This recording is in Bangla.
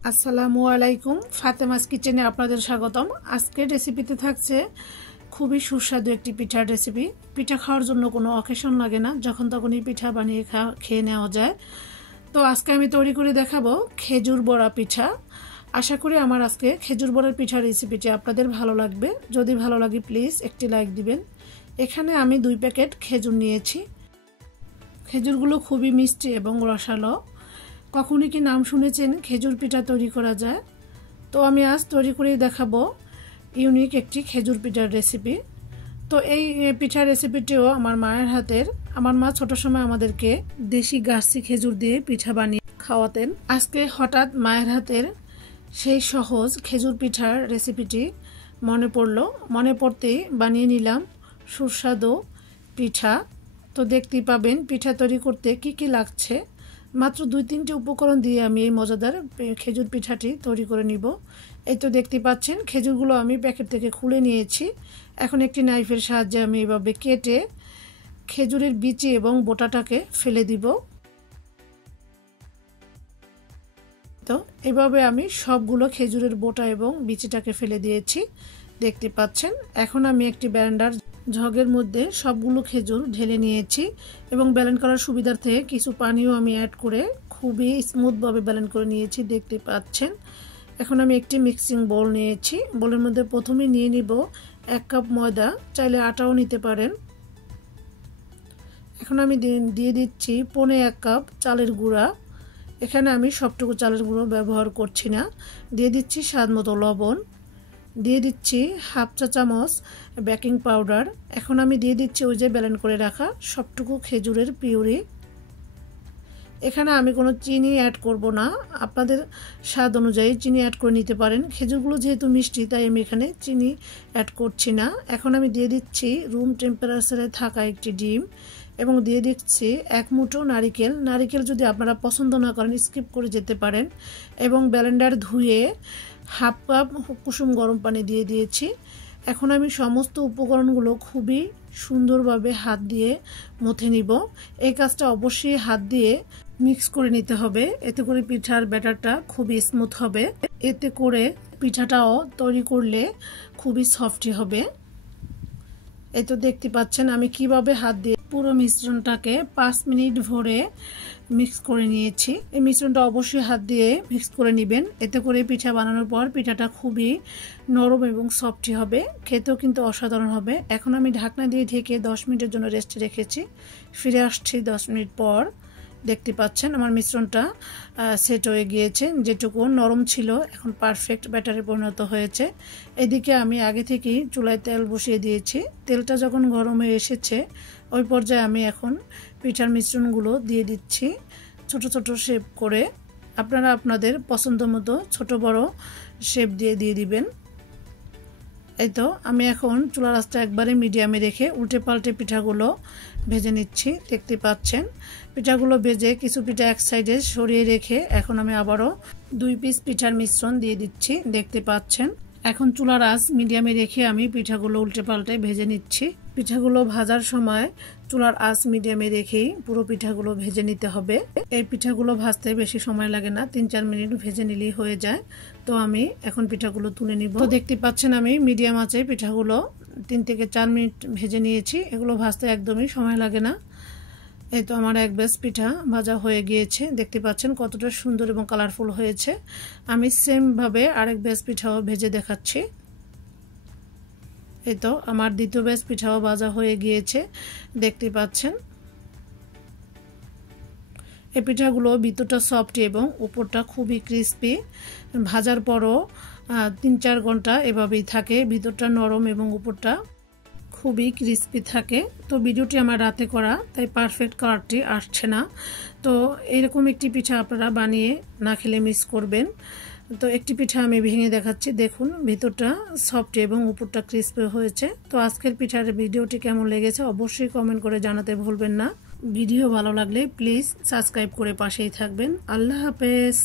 আসসালামু আলাইকুম, ফাতেমাস কিচেনে আপনাদের স্বাগতম। আজকের রেসিপিতে থাকছে খুবই সুস্বাদু একটি পিঠার রেসিপি। পিঠা খাওয়ার জন্য কোনো অকেশন লাগে না, যখন তখনই পিঠা বানিয়ে খেয়ে নেওয়া যায়। তো আজকে আমি তৈরি করে দেখাবো খেজুর বড়া পিঠা। আশা করি আমার আজকে খেজুর বড়ার পিঠার রেসিপিটি আপনাদের ভালো লাগবে। যদি ভালো লাগে প্লিজ একটি লাইক দিবেন। এখানে আমি 2 প্যাকেট খেজুর নিয়েছি। খেজুরগুলো খুবই মিষ্টি এবং রসালো। কখনই কি নাম শুনেছেন খেজুর পিঠা তৈরি করা যায়? তো আমি আজ তৈরি করে দেখাবো ইউনিক একটি খেজুর পিঠার রেসিপি। তো এই পিঠার রেসিপিটিও আমার মায়ের হাতের। আমার মা ছোট সময় আমাদেরকে দেশি গাছসি খেজুর দিয়ে পিঠা বানিয়ে খাওয়াতেন। আজকে হঠাৎ মায়ের হাতের সেই সহজ খেজুর পিঠার রেসিপিটি মনে পড়তেই বানিয়ে নিলাম সুস্বাদু পিঠা। তো দেখতেই পাবেন পিঠা তৈরি করতে কি কি লাগছে। মাত্র 2-3টি উপকরণ দিয়ে আমি এই মজাদার খেজুর পিঠাটি তৈরি করে নিব। এই তো দেখতে পাচ্ছেন খেজুরগুলো আমি প্যাকেট থেকে খুলে নিয়েছি। এখন একটি নাইফের সাহায্যে আমি এভাবে কেটে খেজুরের বিচি এবং বোটাটাকে ফেলে দিব। তো এভাবে আমি সবগুলো খেজুরের বোটা এবং বিচিটাকে ফেলে দিয়েছি, দেখতে পাচ্ছেন। এখন আমি একটি ব্লেন্ডার জগের মধ্যে সবগুলো খেজুর ঢেলে নিয়েছি এবং ব্লেন্ড করার সুবিধার্থে কিছু পানিও আমি অ্যাড করে খুবই স্মুথভাবে ব্লেন্ড করে নিয়েছি, দেখতে পাচ্ছেন। এখন আমি একটি মিক্সিং বোল নিয়েছি। বোলের মধ্যে প্রথমে নিয়ে নিব 1 কাপ ময়দা, চাইলে আটাও নিতে পারেন। এখন আমি দিয়ে দিচ্ছি 1.25 কাপ চালের গুঁড়া। এখানে আমি সবটুকু চালের গুঁড়ো ব্যবহার করছি না। দিয়ে দিচ্ছি স্বাদ মতো লবণ, দিয়ে দিচ্ছি 1/2 চা চামচ বেকিং পাউডার। এখন আমি দিয়ে দিচ্ছি ওই যে ব্লেন্ড করে রাখা সবটুকু খেজুরের পিউরি। এখানে আমি কোনো চিনি অ্যাড করব না, আপনাদের স্বাদ অনুযায়ী চিনি অ্যাড করে নিতে পারেন। খেজুরগুলো যেহেতু মিষ্টি তাই আমি এখানে চিনি অ্যাড করছি না। এখন আমি দিয়ে দিচ্ছি রুম টেম্পারেচারে থাকা একটি ডিম এবং দিয়ে দিচ্ছি 1 মুঠো নারিকেল। নারিকেল যদি আপনারা পছন্দ না করেন স্কিপ করে যেতে পারেন। এবং ব্লেন্ডার ধুয়ে 1/2 কাপ কুসুম গরম পানি দিয়ে দিয়েছি। এখন আমি সমস্ত উপকরণগুলো খুবই সুন্দরভাবে হাত দিয়ে মথে নিব। এই কাজটা অবশ্যই হাত দিয়ে মিক্স করে নিতে হবে, এতে করে পিঠার ব্যাটারটা খুবই স্মুথ হবে। এতে করে পিঠাটাও তৈরি করলে খুবই সফটি হবে। এই তো দেখতে পাচ্ছেন আমি কিভাবে হাত দিয়ে পুরো মিশ্রণটাকে 5 মিনিট ভরে মিক্স করে নিয়েছি। এই মিশ্রণটা অবশ্যই হাত দিয়ে মিক্স করে নেবেন, এতে করে পিঠা বানানোর পর পিঠাটা খুবই নরম এবং সফটি হবে, খেতেও কিন্তু অসাধারণ হবে। এখন আমি ঢাকনা দিয়ে ঢেকে 10 মিনিটের জন্য রেস্টে রেখেছি। ফিরে আসছি 10 মিনিট পর। দেখতে পাচ্ছেন আমার মিশ্রণটা সেট হয়ে গিয়েছে, যেটুকু নরম ছিল এখন পারফেক্ট ব্যাটারে পরিণত হয়েছে। এদিকে আমি আগে থেকেই চুলায় তেল বসিয়ে দিয়েছি। তেলটা যখন গরম হয়ে এসেছে ওই পর্যায়ে আমি এখন পিঠার মিশ্রণগুলো দিয়ে দিচ্ছি ছোট ছোট শেপ করে। আপনারা আপনাদের পছন্দ মতো ছোট বড় শেপ দিয়ে দিবেন। এই তো আমি এখন চুলার আঁচটা একবারে মিডিয়ামে রেখে উল্টে পাল্টে পিঠাগুলো ভেজে নিচ্ছি, দেখতে পাচ্ছেন। পিঠাগুলো ভেজে কিছু পিঠা এক সাইডে সরিয়ে রেখে এখন আমি আবারও 2 পিস পিঠার মিশ্রণ দিয়ে দিচ্ছি, দেখতে পাচ্ছেন। এখন চুলার আঁচ মিডিয়ামে রেখে আমি পিঠাগুলো উল্টে পাল্টে ভেজে নিচ্ছি। পিঠাগুলো ভাজার সময় চুলার আঁচ মিডিয়ামে রেখেই পুরো পিঠাগুলো ভেজে নিতে হবে। এই পিঠাগুলো ভাজতে বেশি সময় লাগে না, 3-4 মিনিট ভেজে নিলেই হয়ে যায়। তো আমি এখন পিঠাগুলো তুলে নিব। তো দেখতে পাচ্ছেন আমি মিডিয়াম আঁচে পিঠাগুলো 3 থেকে 4 মিনিট ভেজে নিয়েছি। এগুলো ভাজতে একদমই সময় লাগে না। এই তো আমার এক ব্যাচ পিঠা ভাজা হয়ে গিয়েছে, দেখতে পাচ্ছেন কতটা সুন্দর এবং কালারফুল হয়েছে। আমি সেম ভাবে আরেক ব্যাচ পিঠাও ভেজে দেখাচ্ছি। এই তো আমার দ্বিতীয় ব্যাচ পিঠাও ভাজা হয়ে গিয়েছে, দেখতে পাচ্ছেন। এই পিঠাগুলো ভিতরটা সফট এবং উপরটা খুবই ক্রিস্পি। ভাজার পরও 3-4 ঘন্টা এভাবেই থাকে, ভিতরটা নরম এবং উপরটা খুবই ক্রিস্পি থাকে। তো ভিডিওটি আমার রাতে করা তাই পারফেক্ট কালারটি আসছে না। তো এরকম একটি পিঠা আপনারা বানিয়ে না খেলে মিস করবেন। তো একটি পিঠা আমি ভেঙে দেখাচ্ছি, দেখুন ভিতরটা সফট এবং উপরটা ক্রিস্পি হয়েছে। তো আজকের পিঠার ভিডিওটি কেমন লেগেছে অবশ্যই কমেন্ট করে জানাতে ভুলবেন না। ভিডিও ভালো লাগলে প্লিজ সাবস্ক্রাইব করে পাশেই থাকবেন। আল্লাহ হাফেজ।